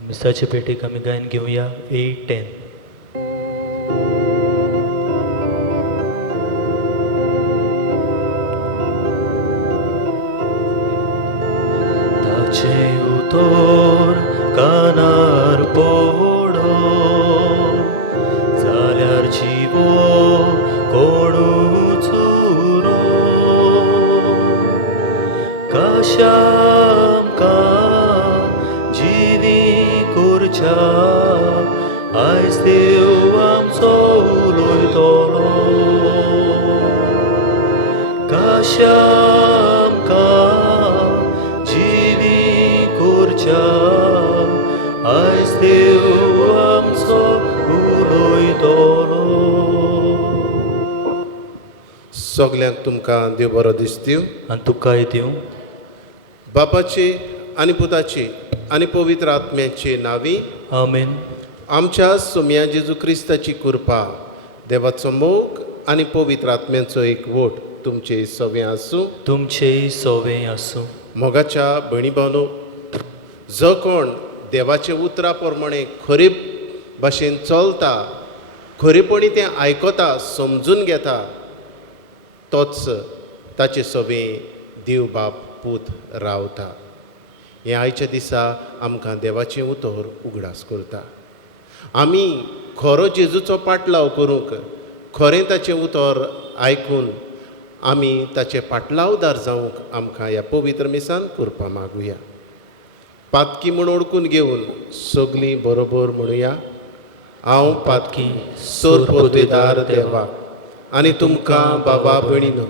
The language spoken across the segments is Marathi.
मिसाची पेटीक आमी गायन घेऊया 8-10. ताचे उतोर कानार पडो जाल्यार जिवो कोणूच उरो कशा आमकां जिवी करच्या आयज देव आमचो उलयतलो कशा आमकां जिवी करच्या आयज देव आमचो उलयतलो. सगल्यांक तुमकां देव बरो दीस दिवं. आनी तुकाय दिवं. बापाची आनी पुताची आनी पवित्र आत्म्याची नांवी. आमेन. आमच्या सोम्या जेजू क्रिस्ताची कृपा, देवाचो मोग आनी पवित्र आत्म्याचो एकवट तुमचे सगळे आसूं. तुमचेय सोवें आसूं. मोगाच्या भयणी भावनो, जो कोण देवाचे उतरा प्रमाणे खरे भाशेन चलता, खरेपणी तें आयकता, समजून घेता, तोच ताचे सवें देव बाप पूत रावता. हे आयच्या दिसा आमकां देवाचें उतर उगडास करता. आमी खरो जेजूचो पाटलाव करूंक, खरें ताचें उतर आयकून आमी ताचे पाटलावदार जावंक आमकां ह्या पवित्र मिसान करपा मागुया. पातकी म्हूण ओळखून घेवन सगलीं बरोबर म्हणुया. हांव पातकी सोर पदवेदार देवाक आनी तुमकां बाबा भयणीनो,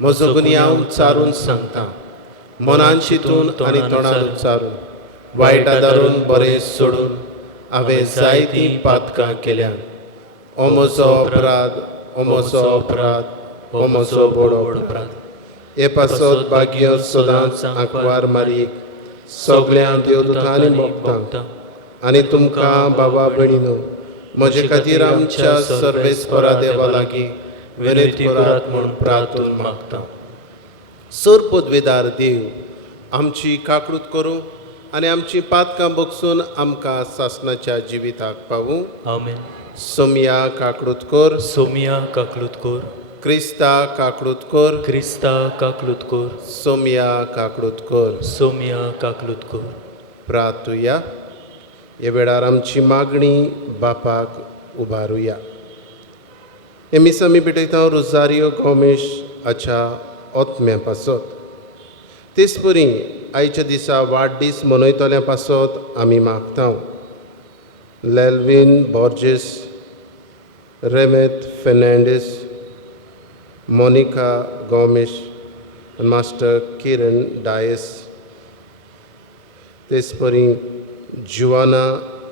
म्हजो गुन्यांव हांव चारून सांगता. मनान चिंतून आनी तोंडान उच्चारून, वायटा दारून बरें सोडून हांवें जायतीं पातकां केल्यात. हो म्हजो अपराध, हो म्हजो अपराध, हो म्हजो व्हडो अपराध. हे पासत भाग्य सदांच आंकवार मारीक सगळ्या देवदूतांनी मोगता. आनी तुमकां बाबा भयणीनो, म्हजे खातीर आमच्या सर्वेस्परा देवा लागीं विनंती करात म्हूण प्रार्थून मागता. सोर पदवेदार देव, आमची काकूट करूं आनी आमची पातकां बगसून आमकां सासणाच्या जिविताक पावूं. आमेन. सोम्या काकूट कर. सोम्या काकलूत कोर. क्रिस्ता काकूट कर. क्रिस्ता काकलूत कोर. सोम्या काकूट कर. सोम्या काकलूत कोर. प्रार्थुया. हे वेळार आमची मागणी बापाक उबारुया. हे मिस आमी भेटयता रोजारियो गोमेश हाच्या ओतम्या पासत. तेच परी आयच्या दिसा वाडदीस मनयतल्या पासत आमी मागता. लेल्विन बॉर्जेस, रेमेत फेर्नांडीस, मोनिका गोमेश, मास्टर किरण डायस. तेच परी जुआना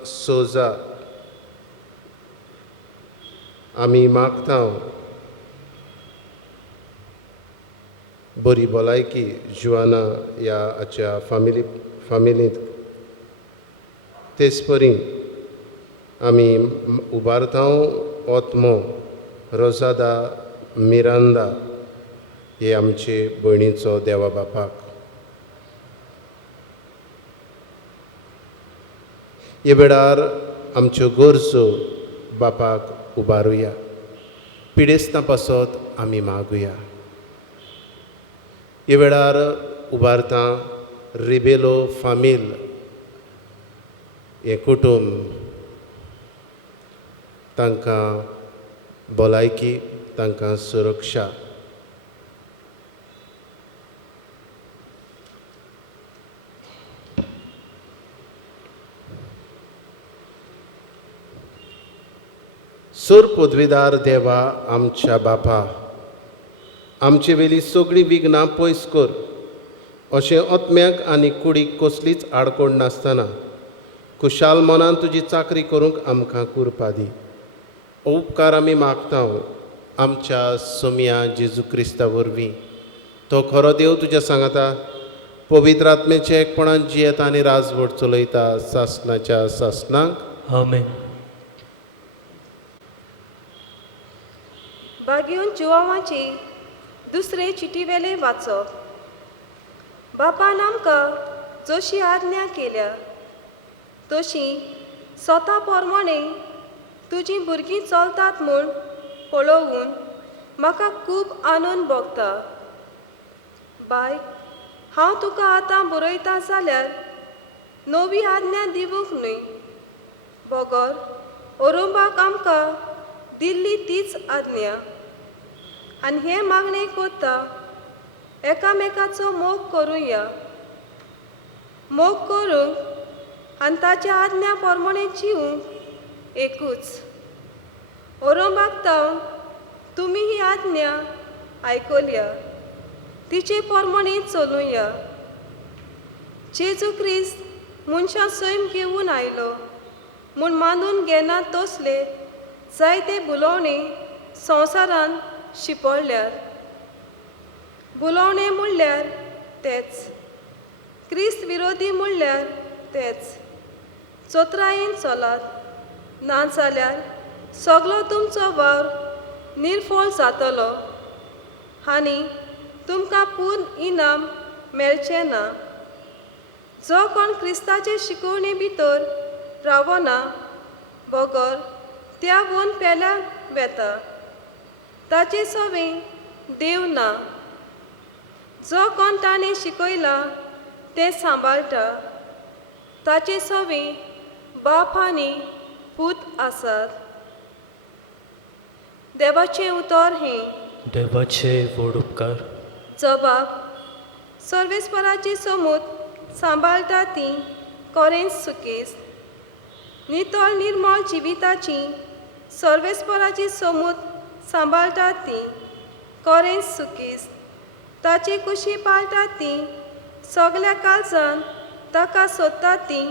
सोजा आमी मागता बरी भलायकी जुआना ह्या हाच्या फामिलींत. तेच परी आमी उबारता ओत्मो रोजादा मिरांदा हे आमचे भयणीचो देवा बापाक. हे वेळार आमच्यो गरजो बापाक उबारुया. पिडेस्तां पासत आमी मागुया. हे वेळार उबारता रिबेलो फामील हे कुटुंब, तांकां भलायकी, तांकां सुरक्षा. सोर पदवीदार देवा आमच्या बापा, आमचे वेली सगळीं विघ्नां पयस कर. अशें ओतम्याक आनी कुडीक कसलीच आडकोण नासतना खुशाल मनान तुजी चाकरी करूंक आमकां कृपा दी. उपकार आमी मागता आमच्या सोम्या जेजू क्रिस्ता वरवीं. तो खरो देव तुज्या सांगाता, पवित्र आत्म्याच्या एकपणान जियेता आनी राजवट चलयता सासणाच्या सासणांक. आमेन. बागयोन जुवांवाची दुसरे चिटी वेले वाचप. बापान आमकां जशी आज्ञा केल्या तशीं स्वता पोरमोणे तुजीं भुरगीं चलतात म्हूण पळोवन म्हाका खूब आनंद भोगता. बाय, हांव तुका आतां बरयतां जाल्यार नवी आज्ञा दिवंक न्हय, बोगोर अरोंबाक आमकां दिल्ली तीच आज्ञा. आनी हें मागणें कोत्ता एकामेकाचो मोग करुया. मोग करूंक आनी ताच्या आज्ञा पोरमोणें जिवूंक एकूच. अरोंबाक तावन तुमी ही आज्ञा आयकल्या, तिचे पोरमोणें चलुया. जेजू क्रिस्त मनशां सैम घेवन आयलो म्हूण मानून घेना तसले जायते बुलोवणे संवसारान शिपडल्यात. बुलोवणे म्हणल्यार तेच, क्रिस्त विरोधी म्हणल्यार तेच. चोत्रायेन चलात, नाजाल्यार सगलो तुमचो वावर निर्फळ जातलो आनी तुमकां पूर्ण इनाम मेळचें ना. जो कोण क्रिस्ताचे शिकवणे भितर रावना, बोगोर त्या वन पेल्या वेता. ताचे सवें देव ना. जो कोण ताणें शिकयला तें सांबाळटा. ताचे सवें बाप आनी पूत आसात. देवाचें उतर हें. देवाचे व्हड उपकार. जबाब, सर्वेस्पराची समूत सांबाळटा ती कोरेंच सुकेस्त. नितळ निर्मळ जिविताची सर्वेस्पराची समूत सांबाळटा ती कोरेंच सुकेस्त. ताची कुशी पाळटा ती सगल्या काळजान ताका सोदता ती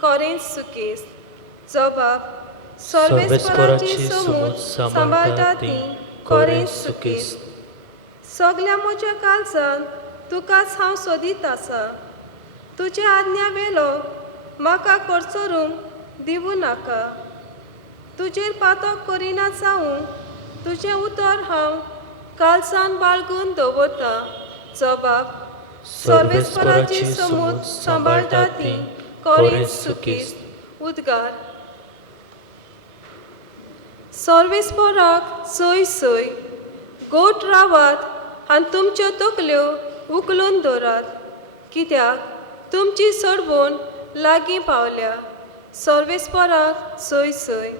कोरेंच सुकेस्त. जबाब, सर्वेस्पराची समूत सांबाळटा ती कोरेंच सुकेस्त. सगल्या म्हज्या काळजान तुकाच हांव सोदीत आसा. तुज्या आज्ञा वेलो म्हाका करचोरूंक दिवूं नाका. तुजेर पातक करिना जावूं तुजें उतर हांव काळजान बाळगून दवरतां. जबाब, सर्वेस्पराची समूत सांबाळटा ती कोरेंच सुकेस्त. उद्गार. सर्वेस्पराक सय सय गोठ रावात आनी तुमच्यो तकल्यो उखलून दवरात, कित्याक तुमची सडवण लागीं पावल्या. सर्वेस्पराक सय सय.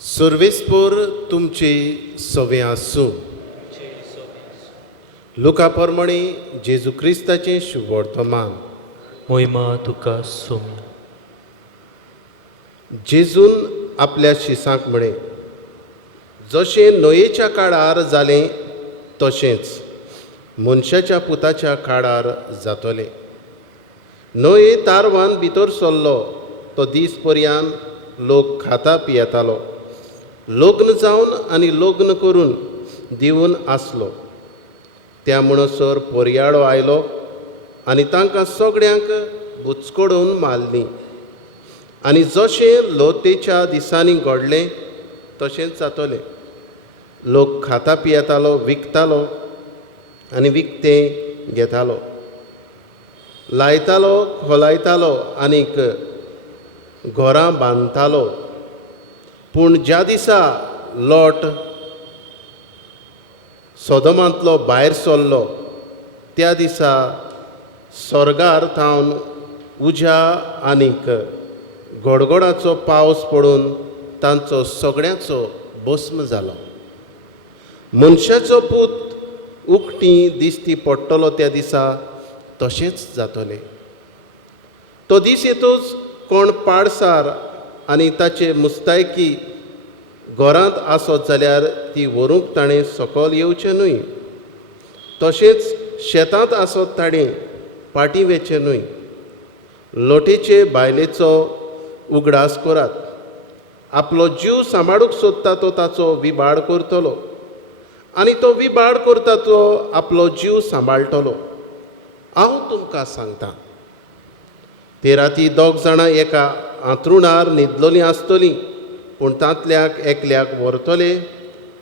सर्वेस्पर तुमची सवें आसूं. लुका प्रमाणे जेजू क्रिस्ताचें शुभ वर्तमान. मोहिमा तुका सोम्य. जेजून आपल्या शिसांक म्हळें, जशें नोयेच्या काळार जालें तशेंच मनशाच्या पुताच्या काळार जातलें. नोये तारवान भितर सरलो तो दीस पर्यंत लोक खाता पियेतालो. लग्न जावन आनी लग्न करून दिवन आसलो. त्या म्हणसर पर्याळो आयलो आनी तांकां सगळ्यांक बुचकोडून मारली. आनी जशें लोतेच्या दिसांनी घडलें तशेंच जातलें. लोक खाता पियेतालो, विकतालो आनी विकतें घेतालो, लायतालो, खोलायतालो आनीक घरां बांदतालो. पूण ज्या दिसा लोट सोदोमांतलो भायर सरलो त्या दिसा स्वर्गार थावन उज्या आनीक गडगडाचो पावस पडून तांचो सगळ्यांचो भस्म जालो. मनशाचो पूत उक्ती दिसती पडटलो त्या दिसा तशेंच जातलें. तो दीस येतूच कोण पाडसार आनी ताचे मुस्तायकी घरांत आसत जाल्यार ती व्हरूंक ताणें सकयल येवचें न्हय. तशेंच शेतांत आसत ताणें पाटी वेचें न्हय. लोटेचे बायलेचो उगडास करात. आपलो जीव सांबाळूंक सोदता तो ताचो विबाड करतलो आनी तो विबाड करता तो आपलो जीव सांबाळटलो. हांव तुमकां सांगतां, ते राती दोग जाणां एका आंथरुणार न्हिदलोलीं आसतलीं, पूण तांतल्याक एकल्याक व्हरतले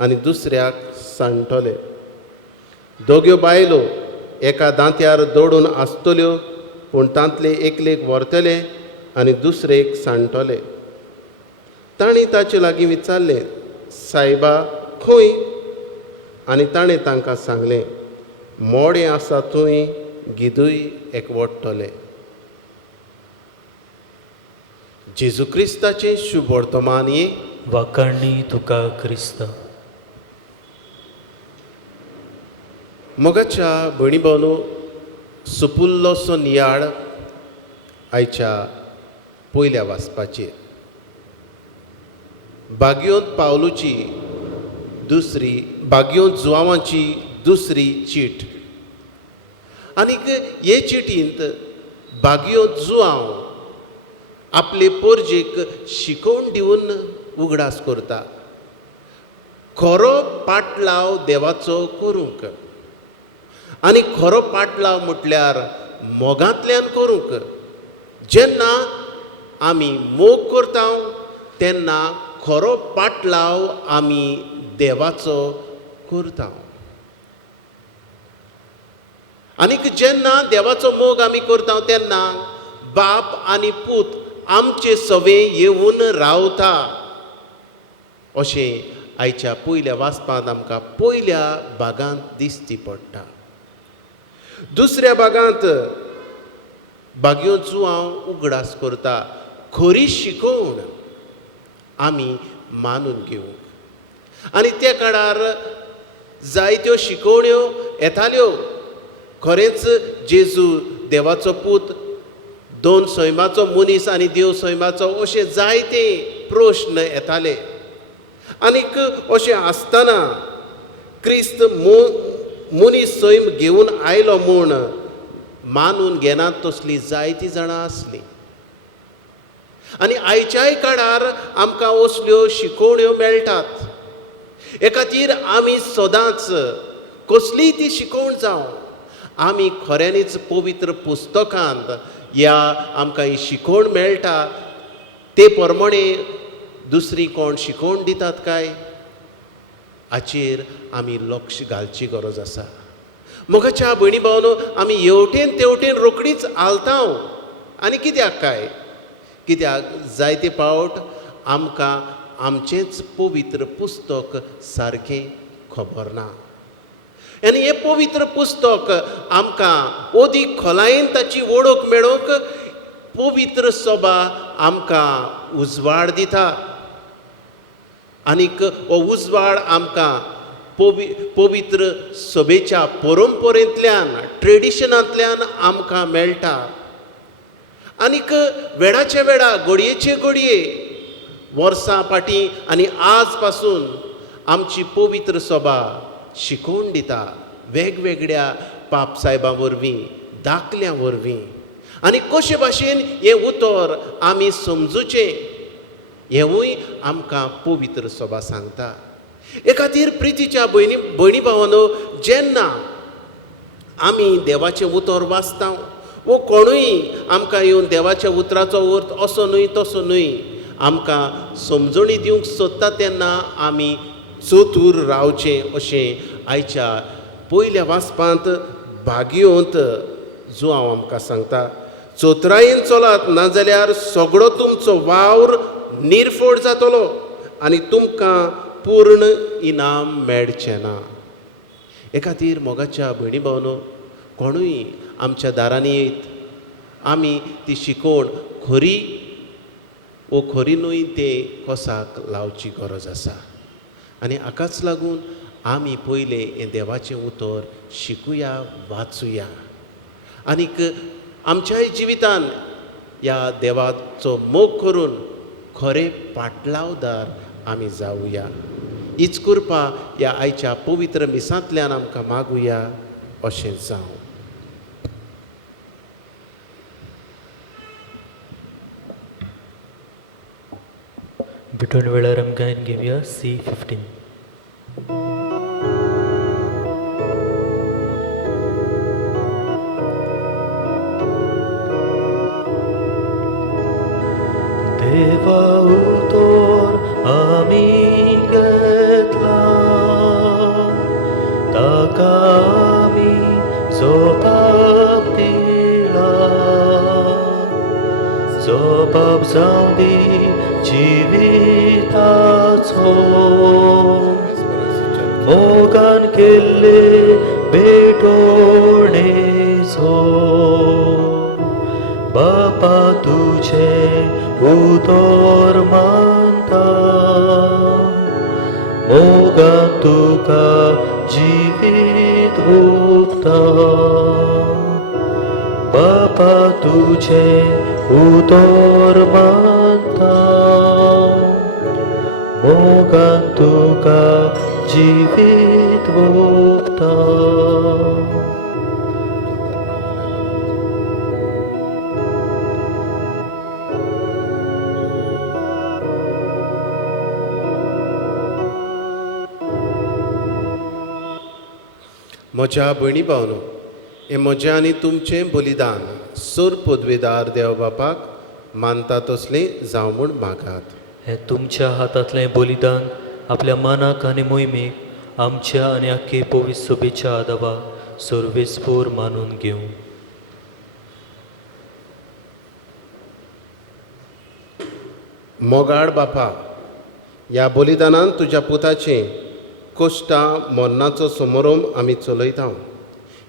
आनी दुसऱ्याक सांडटले. दोग्यो बायलो एका दांत्यार दडून आसतल्यो, पूण तांतले एकलेक व्हरतले आनी दुसरेक सांडटले. तांणी ताचे लागीं विचारलें, सायबा खंय? आनी ताणें तांकां सांगलें, मोडें आसा थंय गिदूय एकवटतले. जेजू क्रिस्ताचें शुभ वर्तमान ये. वाखाणणी तुका क्रिस्त. मोगाच्या भयणी भावनो, सुपुल्लोसो नियाळ आयच्या पयल्या वाचपाचेर. बागयोंत पावलूची दुसरी, बागयोंत जुवांवाची दुसरी चीट. आनीक हे चिटींत बागयोंत जुवांव आपले पोरजेक शिकोवन दिवन उगडास करता. खरो पाटलाव देवाचो करूंक. आनी खरो पाटलाव म्हटल्यार मोगांतल्यान करूंक. जेन्ना आमी मोग करता तेन्ना खरो पाटलाव आमी देवाचो करता. आनीक जेन्ना देवाचो मोग आमी करता तेन्ना बाप आनी पूत आमचे सवें येवन रावता. अशें आयच्या पयल्या वाचपांत आमकां पयल्या भागांत दिश्टी पडटा. दुसऱ्या भागांत बागयो जुवांव उगडास करता. खरी शिकोवण आमी मानून घेवंक. आनी त्या काळार जायत्यो शिकोवण्यो येताल्यो. खरेंच जेजू देवाचो पूत, दोन सैमाचो मनीस आनी देव सैमाचो, अशे जायते प्रश्न येताले. आनीक अशें आसतना क्रिस्त मनीस सैम घेवन आयलो म्हूण मानून घेनात तसलीं जायतीं जाणां आसलीं. आनी आयच्याय काळार आमकां असल्यो शिकोवण्यो मेळटात. हे खातीर आमी सदांच कसलीय ती शिकोवण जावं आमी खऱ्यांनीच पवित्र पुस्तकांत ह्या आमकां ही शिकोवण मेळटा ते प्रमाणे दुसरी कोण शिकोवण दितात काय हाचेर आमी लक्ष घालची गरज आसा. मोगाच्या भयणी भावनो, आमी हेवटेन तेवटेन रोखडीच हालतांव. आनी कित्याक काय? कित्याक जायते फावट आमकां आमचेंच पवित्र पुस्तक सारकें खबर ना. आनी हें पवित्र पुस्तक आमकां ओदीक खोलायेन ताची वळख मेळोवंक पवित्र सभा आमकां उजवाड दिता. आनीक हो उजवाड आमकां पवित्र सभेच्या परंपरेंतल्यान, ट्रेडिशनांतल्यान आमकां मेळटा. आनीक वेळाचे वेळा, घडयेचे घडये, वर्सां फाटीं आनी आज पासून आमची पवित्र सभा शिकोवन दिता वेगवेगळ्या पाप सायबां वरवीं, दाखल्यां वरवीं. आनी कशे भाशेन हें उतर आमी समजुचें हेंवूय आमकां पवित्र सभा सांगता. हे खातीर प्रितीच्या भयणी भावांनो, जेन्ना आमी देवाचें उतर वाचता वो कोणूय आमकां येवन देवाच्या उतराचो अर्थ असो न्हय तसो न्हय आमकां समजणी दिवंक सोदता तेन्ना आमी चतूर रावचें अशें आयच्या पयल्या वाचपांत बागयोंत जो हांव आमकां सांगता. चोतरायेन चलात नाजाल्यार सगळो तुमचो वावर निर्फोड जातलो आनी तुमकां पूर्ण इनाम मेळचें ना. हे खातीर मोगाच्या भयणी भावनो, कोणूय आमच्या दारांनी येत आमी ती शिकोवण खरी वो खरी न्हय ते कोसाक लावची गरज आसा. आनी हाकाच लागून आमी पयलें हें देवाचें उतर शिकुया, वाचुया. आनीक आमच्याय जिवितान ह्या देवाचो मोग करून खरे पाटलावदार आमी जावुया. हीच कृपा ह्या आयच्या पवित्र मिसांतल्यान आमकां मागुया अशें जावं. भिटून वेळार आमकां गायन घेवया C15. देवा उतर आमी घेतला, ताका आमी सोपाक दिला. जबाब जावं दी जिविताचो मोगान केल्ले भेटोणेचो बापा तुझे उदोर मानता मोगान तुका जिवीत ओंपता बापा तुझे उदोर मानता मोगान तुका जिवीत ओंपता. म्हज्या भयणी भावनो, हें म्हजें आनी तुमचें बलिदान सूर पदवेदार देव बापाक मानता तसलें जावं म्हूण मागात. हें तुमच्या हातांतलें बलिदान आपल्या मानाक आनी मोहिमेक आमच्या आनी आख्खे पवित्र सभेच्या आदावा सर्वेस्पोर मानून घेवं. मोगाळ बापा, ह्या बलिदानान तुज्या पुताचें कोश्टां मोन्नाचो समारोम आमी चलयता.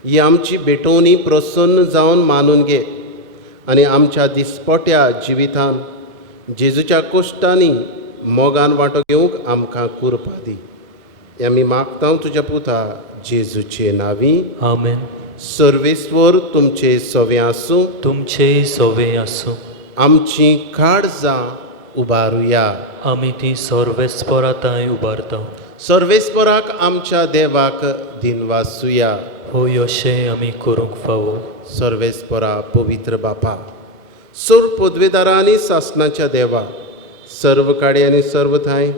ही आमची भेटोवणी प्रसन्न जावन मानून घे आनी आमच्या दिसपट्या जिवितान जेजूच्या कोश्टांनी मोगान वांटो घेवंक आमकां कुरपा दी. हें आमी मागता तुज्या पुता जेजूचे नांवी. आमेन. सर्वेस्वर तुमचे सवे आसूं. तुमचे सवे आसूं. आमची काळजां उबारुया. आमी ती सर्वेस्पराताय उबारता. सर्वेस्पराक आमच्या देवाक दिनवासुया. होय अशें आमी करूंक फावो. सर्वेस्परा पवित्र बापा, सूर पदवेदारा आनी सासणाच्या देवा, सर्व काडे आनी सर्व थाय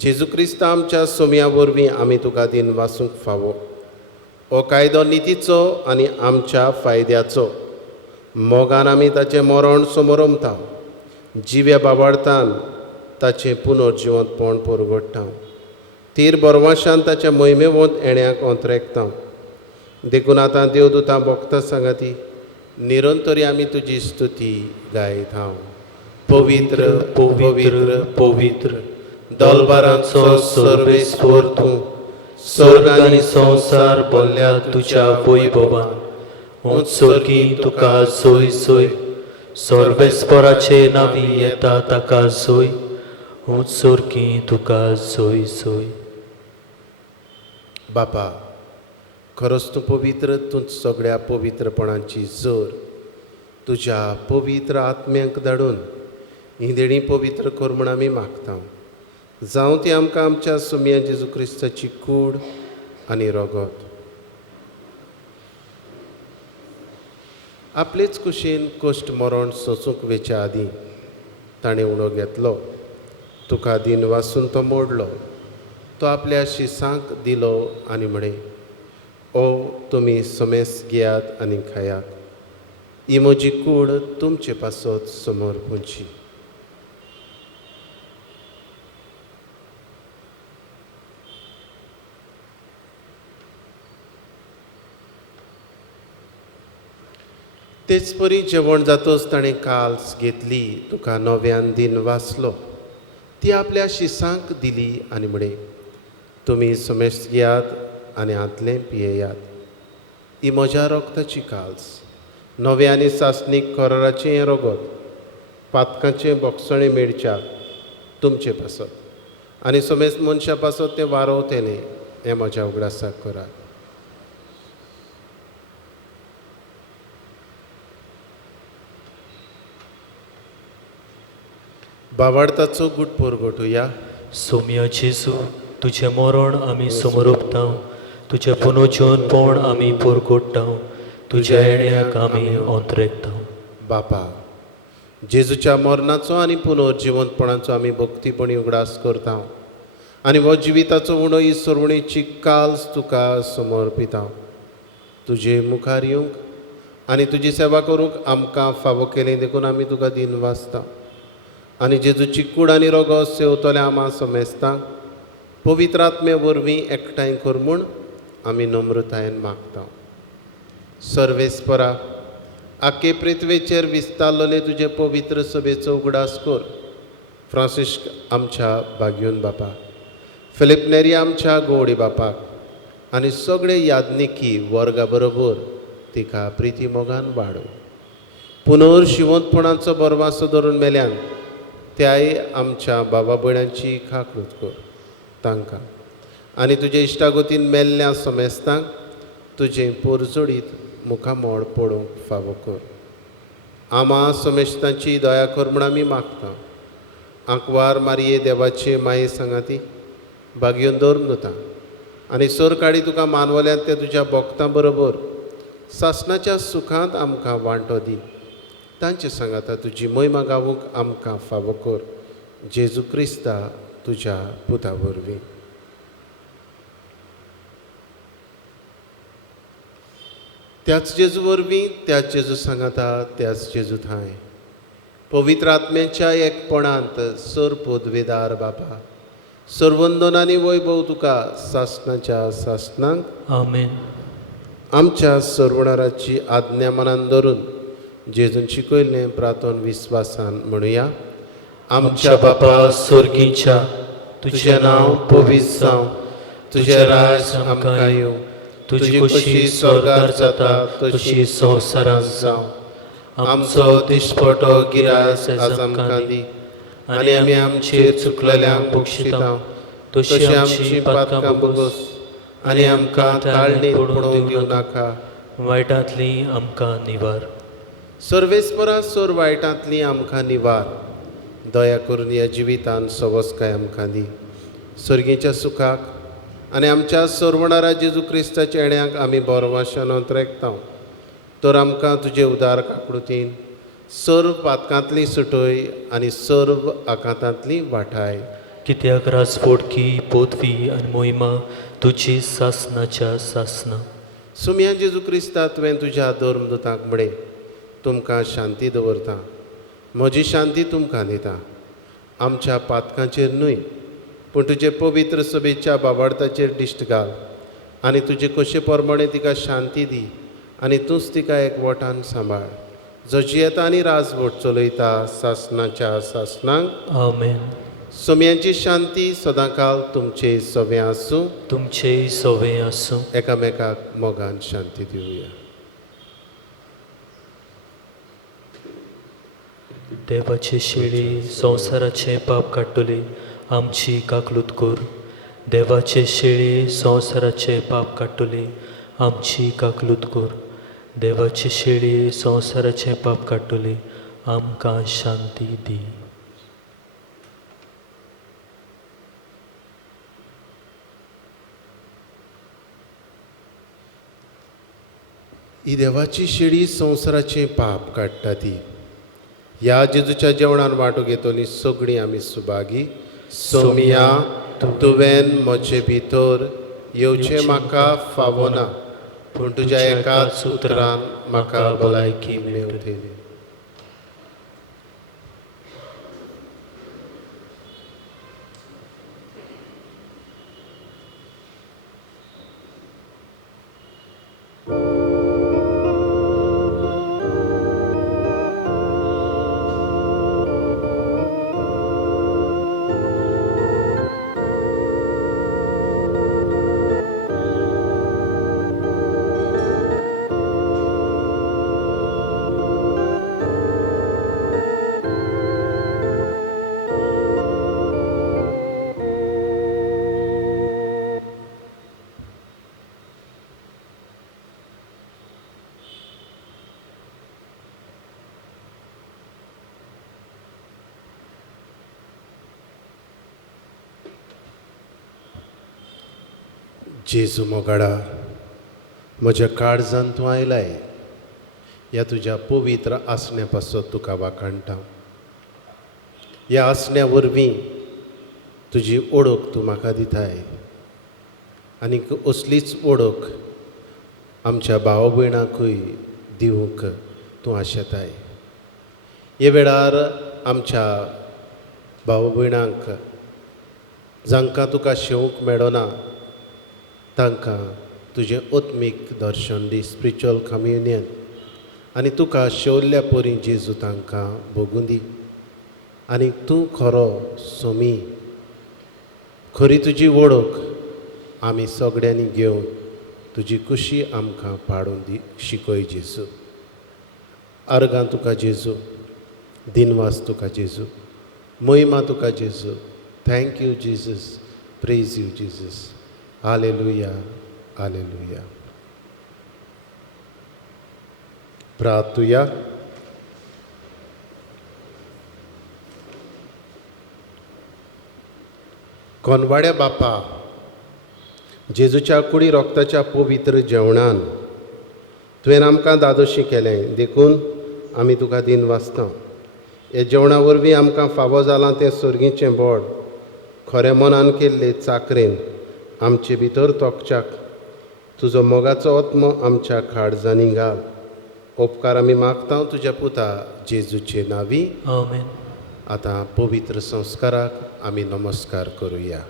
जेजू क्रिस्त आमच्या सोम्या वरवीं आमी तुका दिनवासूंक फावो. हो कायदो नितीचो आनी आमच्या फायद्याचो. मोगान आमी ताचें मरण समोरमता. जिव्या बाबार्थान ताचें पुनर्जिवंतपण परगट्टा. तीर बरवाशान ताच्या मोहिमेवंत येण्याक अंतरेकता. देखून आतां देवदूतां भोगता सांगाती निरंतरी आमी तुजी स्तुती गायता. पवित्र पवित्र पवित्र दलबारांचो सर्वेस्वर तूं, स्वर्ग आनी संवसार भरल्या तुज्या वैभवान. उत्सर्गी तुका सोय सोय. सर्वेस्पराचे नांवी येता ताका सोय. उत्सर्गी तुका सोय सोय. बापा, खरोच तूं पवित्र. तूं सगळ्या पवित्रपणांची जोर तुज्या पवित्र आत्म्यांक धाडून ही देणी पवित्र कर म्हूण आमी मागता. जावं ती आमकां आमच्या सुम्या जेजू क्रिस्ताची कूड आनी रगत. आपलेच कुशीन कोश्ट मरण सोंसूंक वेच्या आदीं ताणें उणो घेतलो. तुका दिन वासून तो मोडलो. तो आपल्या शिसांक दिलो आनी म्हणे, ओ तुमी समेस घेयात आनी खायात. ही म्हजी कूड तुमचे पासत समोर पोंची. तेच परी जेवण जातच ताणें काल्स घेतली. तुका नव्यान दिन वाचलो. ती आपल्या शिसांक दिली आनी म्हणे, तुमी समेस घेयात आनी हातलें पियेयात. ही म्हज्या रोगताची काल्स, नवे आनी सासणीक कराराचें हें रगत, पातकांचें बोगसणें मेडच्याक तुमचे पासत आनी समेज मनशा पासत तें वारोवतेलें हें म्हज्या उगडासाक करात. बावार्थाचो गूट परगटुया. सोम्या जेजू, तुजें मरण आमी समोरपता. तुजें पुनर्जीवनपण आमी परगट्टा. तुज्या येण्याक आमी अंतरेकता. बापा, जेजूच्या मरणाचो आनी पुनर्जिवंतपणाचो आमी भक्तीपणी उगडास करता आनी हो जिविताचो उणो ही सरवणेची काल्स तुका समर्पिता. तुजे मुखार येवंक आनी तुजी सेवा करूंक आमकां फावो केलें देखून आमी तुका दिन वाचता आनी जेजूची कूड आनी रगत सेवतले आमा समेस्तांक पवित्र आत्म्या वरवीं एकठांय कर म्हूण आमी नम्रतायेन मागता. सर्वेस्परा, आख्खे पृथ्वेचेर विस्तारलोले तुजे पवित्र सभेचो उगडास कर. फ्रांसिस्क आमच्या बागयोन बापाक, फिलिप नेरी आमच्या गोवडी बापाक आनी सगळे यादनिकी वर्गा बरोबर तिका प्रिती मोगान वाडो. पुनर्शिवंतपणाचो बरवासो धरून मेल्यान त्याय आमच्या बाबा भयणांची खाकरूत कर तांकां आनी तुजे इश्टागोतीन मेल्ल्या समेस्तांक तुजें पोरजोडीत मुखामोड पडोवंक फावो कर. आमा समेस्तांची दया कर म्हूण आमी मागता. आंकवार मारये देवाचे माये सांगाती बागयोन दवरून दोता आनी सोर काडी तुका मानवल्यान ते तुज्या भक्तां बरोबर सासणाच्या सुखांत आमकां वांटो दी. तांचे सांगाता तुजी महिमा गावूंक आमकां फावो कर. जेजू क्रिस्ता तुज्या पुता वरवीं. त्याच जेजू वरवीं, त्याच जेजू सांगाता, त्याच जेजू थंय पवित्र आत्म्याच्या एकपणांत सर पदवेदार बाबा सर्वंदन आनी वैभव तुका सासणाच्या सासणांक आमेन. आमच्या सर्वणाराची आज्ञा मनान धरून जेजून शिकयल्लें प्रार्थन विस्वासान म्हणुया. आमच्या बापा स्वर्गीच्या तुजें नांव पवित्र जावं, तुजें राज आमकां येवं, तुजी कशी स्वर्गार जाता तशी संवसारांत जावं. आमचो दिसपटो गिरास आज आमकां दी आनी आमी आमचेर चुकलेल्यांक बक्षितांव, तशी आमची पातकां बोगोस आनी आमकां ताळणेत पडोवंक दिवं नाका, वायटांतली आमकां निवार. सर्वेस्परा सोर वायटांतली आमकां निवार. दया करून ह्या जिवितान सवस्काय आमकां दी. सर्गेच्या सुखाक आनी आमच्या सर्वणारा जेजू क्रिस्ताच्या येण्याक आमी बोरवाशान अंतरेकतांव. तर आमकां तुजे उदार काकूतीन सर्व पातकांतली सुटय आनी सर्व आकांतांतली वाटाय. कित्याक राजपोटकी पदवी आनी मोहिमा तुजी सासणाच्या सासना. सुम्या जेजू क्रिस्ता तुवें तुज्या धर्मदूतांक म्हणे तुमकां शांती दवरता, म्हजी शांती तुमकां दिता. आमच्या पातकांचेर न्हय पूण तुजे पवित्र सभेच्या बाबार्ताचेर दिश्ट घाल आनी तुजे कशे प्रमाणे तिका शांती दी आनी तूंच तिका एकवटान सांबाळ. जो जियेता आनी राजवट चलयता सासणाच्या सासणांक आमेन. सोम्यांची शांती सदांकाल तुमचे सवे आसूं. तुमचेय सवे आसूं. एकामेकाक मोगान शांती दिवया. देवाचे शेळी संवसाराचे पाप काडटली आमची काकलूत कर. देवाचे शेळी संवसाराचे पाप काडटली आमची काकलूत कर. देवाची शेळी संवसाराचे पाप काडटली आमकां शांती दी. ही देवाची शेळी संवसाराचें पाप काडटा ती. ह्या जेजूच्या जेवणान वांटो घेतली सगळीं आमी सुभागी. सोमिया तुवें म्हजे भितर येवचें म्हाका फावो ना, पूण तुज्या एकाच उतरान म्हाका भलायकी मेळटली. जेजू मोगाडा, म्हज्या काळजान तूं आयलाय. ह्या तुज्या पवित्र आसण्या पासत तुका वाखाणटा. ह्या आसण्या वरवीं तुजी ओळख तूं म्हाका दिताय आनीक असलीच ओळख आमच्या भाव भयणांकूय दिवंक तूं आशेताय. हे वेळार आमच्या भाव भयणांक जांकां तुका शेवंक मेळना तांकां तुजें आत्मीक दर्शन दी, स्पिरिच्युअल कम्युनियन. आनी तुका शेवल्ल्या पोरी जेजू तांकां भोगूं दी आनी तूं खरो सोमी खरी तुजी वळख आमी सगळ्यांनी घेवन तुजी खुशी आमकां पाडून दी शिकय जेजू. अर्गां तुका जेजू, दिनवास तुका जेजू, महिमा तुका जेजू. Thank you Jesus, praise you Jesus. Hallelujah, hallelujah. प्रार्थुया. कोनवाड्या बापा, जेजूच्या कुडी रोगताच्या पवित्र जेवणान तुवें आमकां दादोशी केलें देखून आमी तुका दिन वाचता. हे जेवणा वरवीं आमकां फावो जालां तें सर्गीचें बोड खऱ्या मनान केल्ले चाकरेन आमचे भितर तोखच्याक तुजो मोगाचो आत्मो आमच्या काळजांनी घाल. उपकार आमी मागता तुज्या पुता जेजूचे नांवी. आमेन. आतां पवित्र संस्काराक आमी नमस्कार करुया.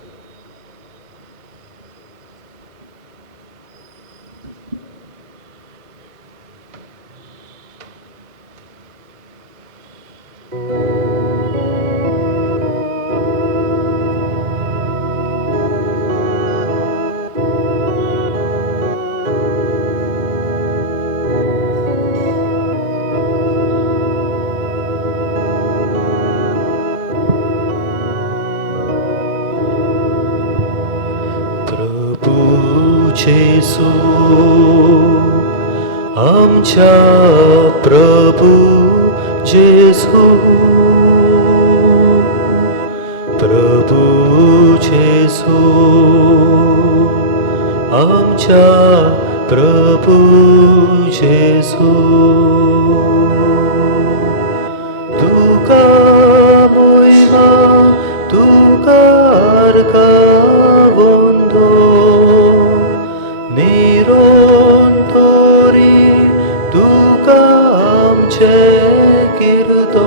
जेजू आमच्या प्रभू जेजू, प्रभू जेजू आमच्या प्रभू जेजू. तुका महिमा तुका अर्घ वंदो निरंतरी तुका आमचे कीर्तन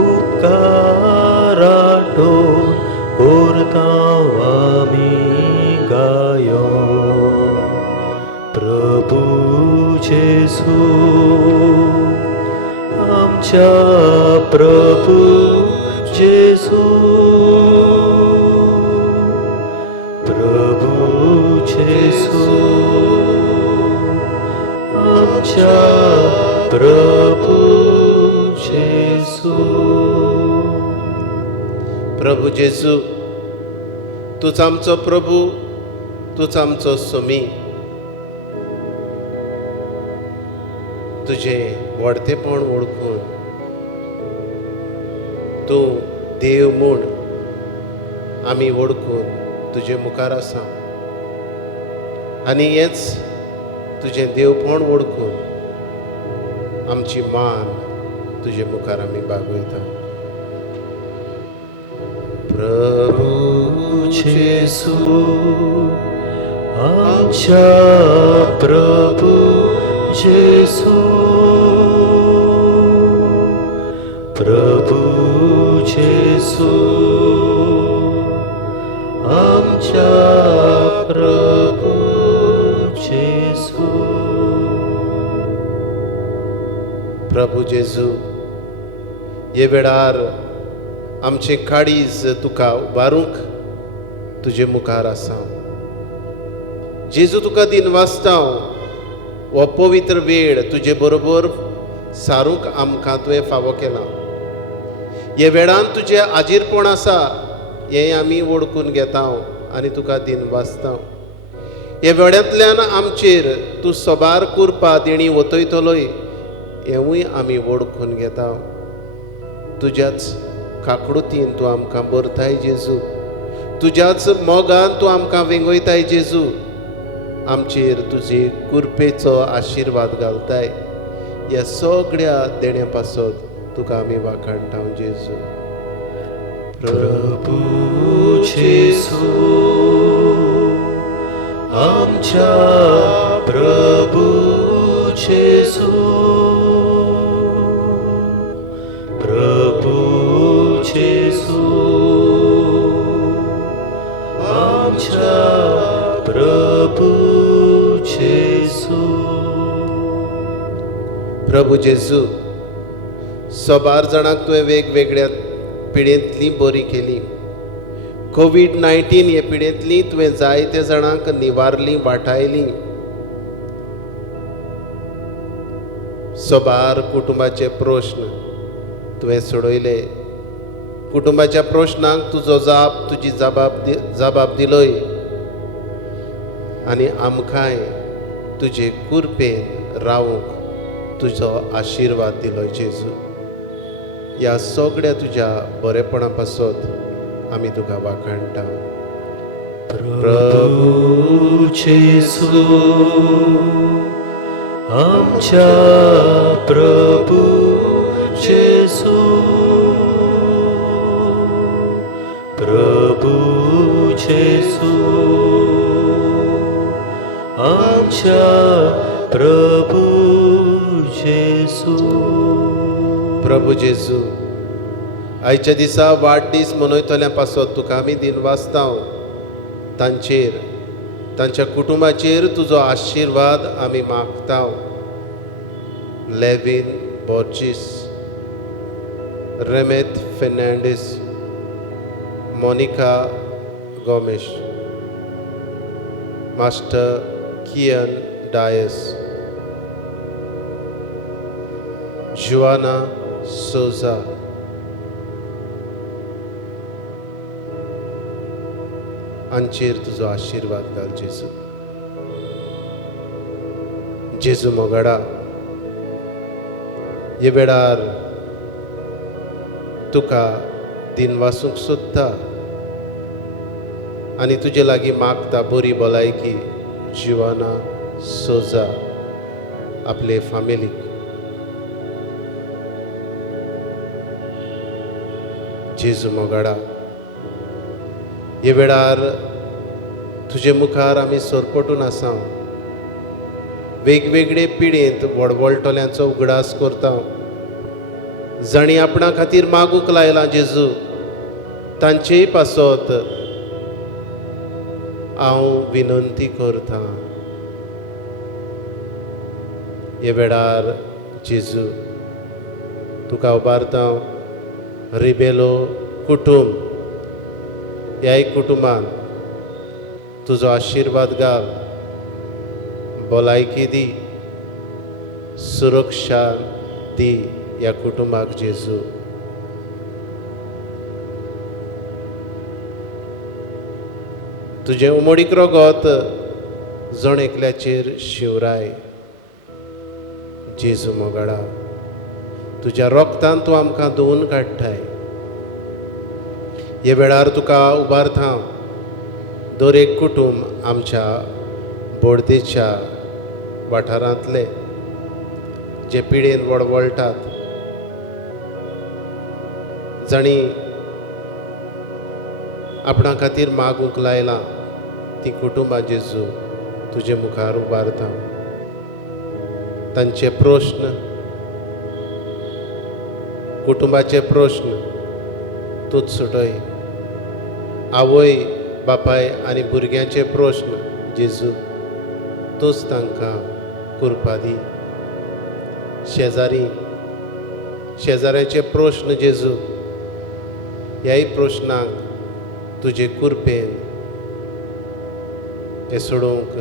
उपकाराटून करता आमी गायो. प्रभू जेजू आमच्या प्रभू जेजू, प्रभू जेजू आमच्या प्रभू जेजू. प्रभू जेजू, तूच आमचो प्रभू, तूच आमचो सोमी. तुजें व्हडतेपण वळखून तूं देव म्हूण आमी वळखून तुजे मुखार आसा आनी हेंच तुजें देवपण वळखून आमची मान तुजे मुखार आमी बागयता. प्रभू जेजू आमच्या प्रभू जेजू, प्रभू जेजू आमच्या प्रभू जेजू. प्रभू जेजू, हे वेळार आमचें काळीज तुका उबारूंक तुजे मुखार आसा. जेजू तुका दिनवासता हो पवित्र वेळ तुजे बरोबर सारूंक आमकां तुवें फावो केला. हे वेळान तुजें आजीरपण आसा हें आमी वळखून घेता आनी तुका दिनवासता. हे वेळांतल्यान आमचेर तूं सोबार कुरपा देणी वतयतलोय हेंवूय आमी वळखून घेता. तुज्याच काकूळतीन तूं आमकां भरताय जेजू, तुज्याच मोगान तूं आमकां वेंगयताय जेजू. आमचेर तुजे कुरपेचो आशिर्वाद घालताय. ह्या सगळ्या देण्या पासत तुका आमी वाखाणटा जेजू. प्रभू जेजू आमच्या प्रभू जेजू, प्रभू जेजू आमच्या प्रभू जेजू. प्रभू जेजू, सोबार जाणांक तुवें वेगवेगळ्या पिडेंतली बरी केली. कोविड-19 हे पिडेंतली तुवें जायते जाणांक निवारली, वाटायली. सोबार कुटुंबाचे प्रश्न तुवें सोडयले. कुटुंबाच्या प्रश्नांक तुजी जबाब दिलोय आनी आमकांय तुजे कुरपेन रावूंक तुजो आशिर्वाद दिलोय जेजू. ह्या सगळ्या तुज्या बरेपणा पासत आमी तुका वाखाणटा. प्रभू जेजू, आमच्या प्रभू जेजू, प्रभू जेजू, आमच्या प्रभू जेजू. प्रभू जेजू, आयच्या दिसा वाडदीस मनयतल्या पासत तुका आमी दिनवासतांव. तांचेर, तांच्या कुटुंबाचेर तुजो आशिर्वाद आमी मागतांव. लेविन बोर्जीस, रेमेथ फेर्नांडीस, मोनिका गोमेश, मास्टर कियन डायस, जुआना सोजा, हांचेर तुजो आशिर्वाद घाल जेजू. जेजू मोगाडा, हे वेळार तुका दिनवासूंक सोदता आनी तुजे लागीं मागता बरी भलायकी जिवाना सोजा आपले फामिलीक. जेजू मोगाडा, हे वेळार तुजे मुखार आमी सरपटून आसा. वेगवेगळे पिडेंत व्हडवळटल्यांचो उगडास करता. जाणी आपणा खातीर मागूंक लायला जेजू, तांचेय पासत हांव विनंती करतां. हे वेळार जेजू तुका उबारता. रिबेलो कुटुंब, ह्याय कुटुंबान तुजो आशिर्वाद घाल. भलायकी दी, सुरक्षा दी ह्या कुटुंबाक जेजू. तुजें उमडीक रगत जण एकल्याचेर शिवराय. जेजू मोगाडा, तुज्या रोगतान तूं आमकां धुवन काडटाय. हे वेळार तुका उबारता. दर एक कुटुंब आमच्या बोडदेच्या वाठारांतले जे पिडेन वळवळटात, जाणी आपणा खातीर मागूंक लायलां, ती कुटुंबां जेजू तुजे मुखार उबारता. तांचे प्रश्न, कुटुंबाचे प्रश्न तूंच सुटय. आवय बापाय आनी भुरग्यांचे प्रश्न जेजू तूंच तांकां कुरपा दी. शेजाऱ्याचे प्रश्न जेजू, ह्याय प्रश्नांक तुजे कुरपेन हे सोडोवंक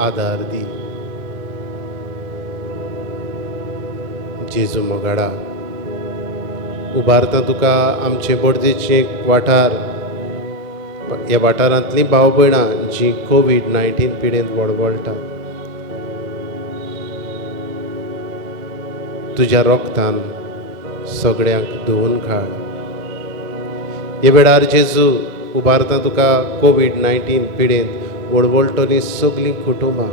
आदार दी. जेजू मोगाडा, उबारता तुका आमचे बोडदेचे वाठार, ह्या वाठारांतलीं भाव भयणां जीं कोविड-19 पिडेंत वळवळटा. तुज्या रोगतान सगळ्यांक धुवन काड. हे वेळार जेजू उबारता तुका कोविड-19 पिडेंत वळवळटलीं सगळीं कुटुंबां.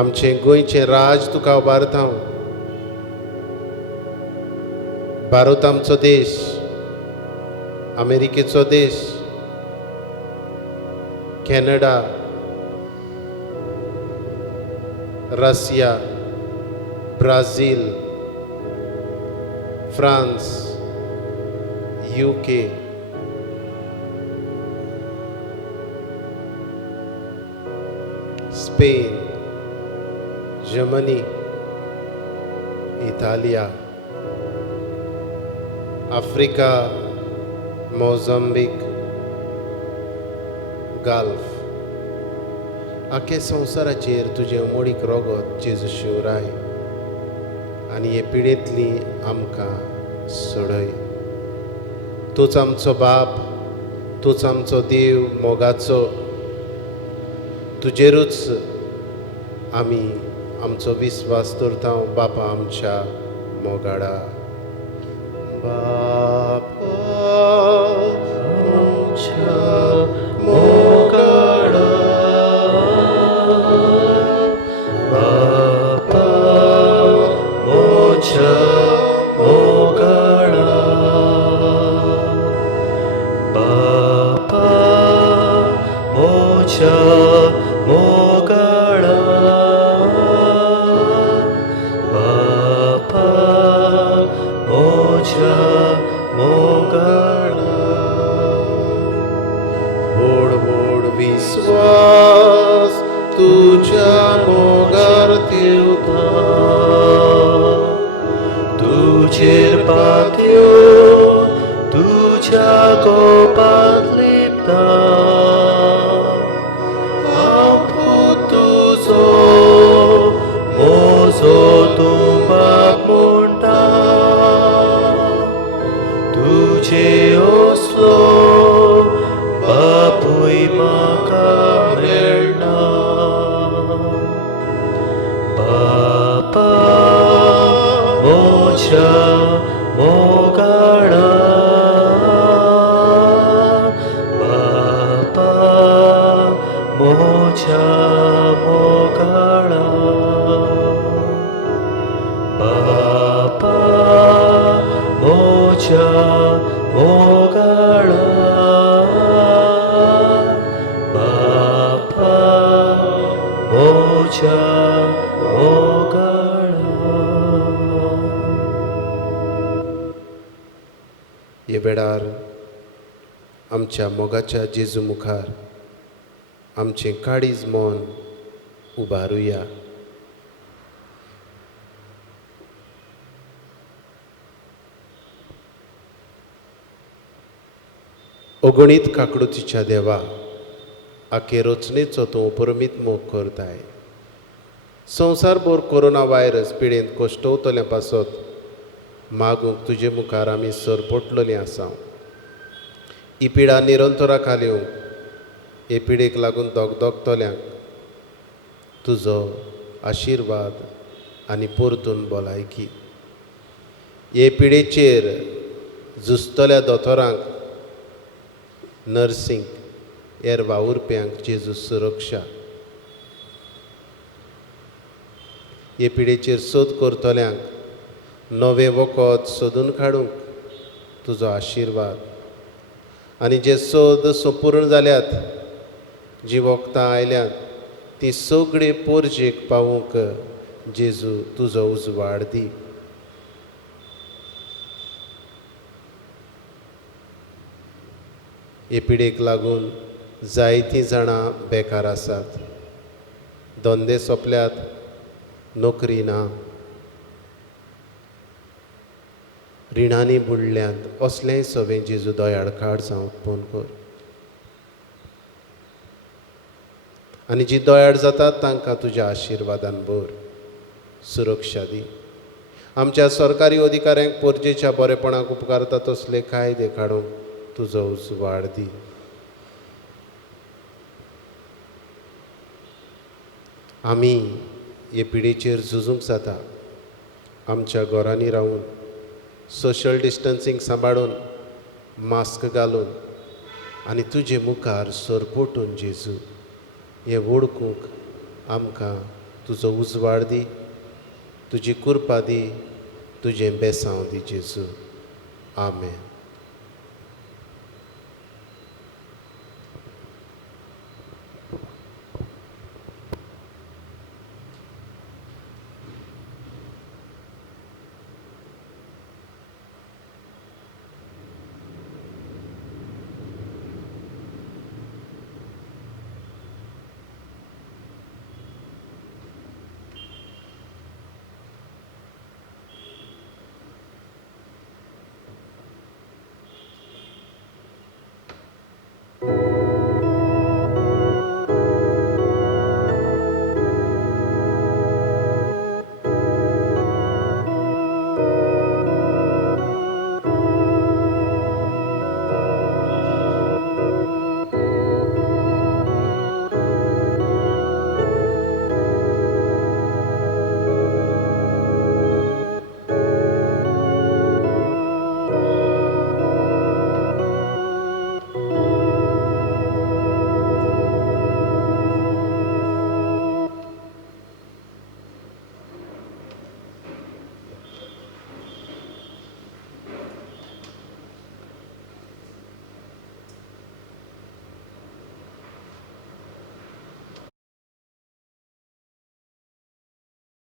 आमचें गोंयचें राज तुका उबारता. भारत आमचो देश, अमेरिकेचो देश, Canada, Russia, Brazil, France, UK, Spain, Germany, इटालिया, आफ्रिका, मोझांबीक, गाल्फ. आखे संवसाराचेर तुजें मोडीक रोगत जेजू शिवराय आनी हे पिडेंतली आमकां सोडय. तूंच आमचो बाप, तूंच आमचो देव मोगाचो. तुजेरूच आमी आमचो विस्वास दवरता बापा आमच्या मोगाडा. बापा आमच्या मोगाडा, बापा मोच्या मोगाळा, बापा मोच्या मोगाळा, बापा मोच्या मोगाळा. व्हड व्हड विस्वास तुज्या मोगार देवता. तुजेर पातयो तुझ्या कोपात लिपता. आपूण तुजो मोजो तूं बाप म्हणटा. तुजे असलो बापूय म्हाका मेळना. बापा मोच्या मोगाळा, बापा मोच्या मोगाळा, बापा मोच्या मोगाळा, बापा मोच्या मोगाळा. हे वेळार आमच्या मोगाच्या जेजू मुखार आमचें काळीज मन उबारुया. अगणीत काकडुतीच्या देवा, आखे रचनेचो तूं अपरमीत मोग करताय. संवसारभर कोरोना व्हायरस पिडेंत कोश्टवतल्या पासत मागूंक तुजे मुखार आमी सरपटलेलीं आसा. ही पिडा निरंतरा खाली हे पिडेक लागून दोगदोगतल्यांक तुजो आशिर्वाद आनी परतून भलायकी. हे पिडेचेर झुजतल्या दोतोरांक, नर्सींक, हेर वावुरप्यांक जेजू सुरक्षा. हे पिडेचेर सोद करतल्यांक नवे वखद सोदून काडूंक तुजो आशिर्वाद. आनी जे सोद संपूर्ण जाल्यात, जीं वखदां आयल्यात, तीं सगळीं पोरजेक पावूंक जेजू तुजो उजवाड दी. हे पिडेक लागून जायतीं जाणां बेकार आसात. धंदे सोंपल्यात, नोकरी ना, रिणांनी बुडल्यांत. असलेंय सगळें जेजू दयाळ काड जावं उत्पन्न कर. आनी जीं दयाळ जातात तांकां तुज्या आशिर्वादान भर, सुरक्षा दी. आमच्या सरकारी अधिकाऱ्यांक परजेच्या बरेपणाक उपकारता तसले कायदे काडूंक तुजो उजवाड दी. आमी हे पिडेचेर झुजूंक जाता. आमच्या घरांनी रावून सोशल डिस्टन्सींग सांबाळून, मास्क घालून आनी तुजे मुखार सरपोटून जेजू हें वळखूंक आमकां तुजो उजवाड दी, तुजी कृपा दी, तुजें बेसांव दी जेजू. आमेन.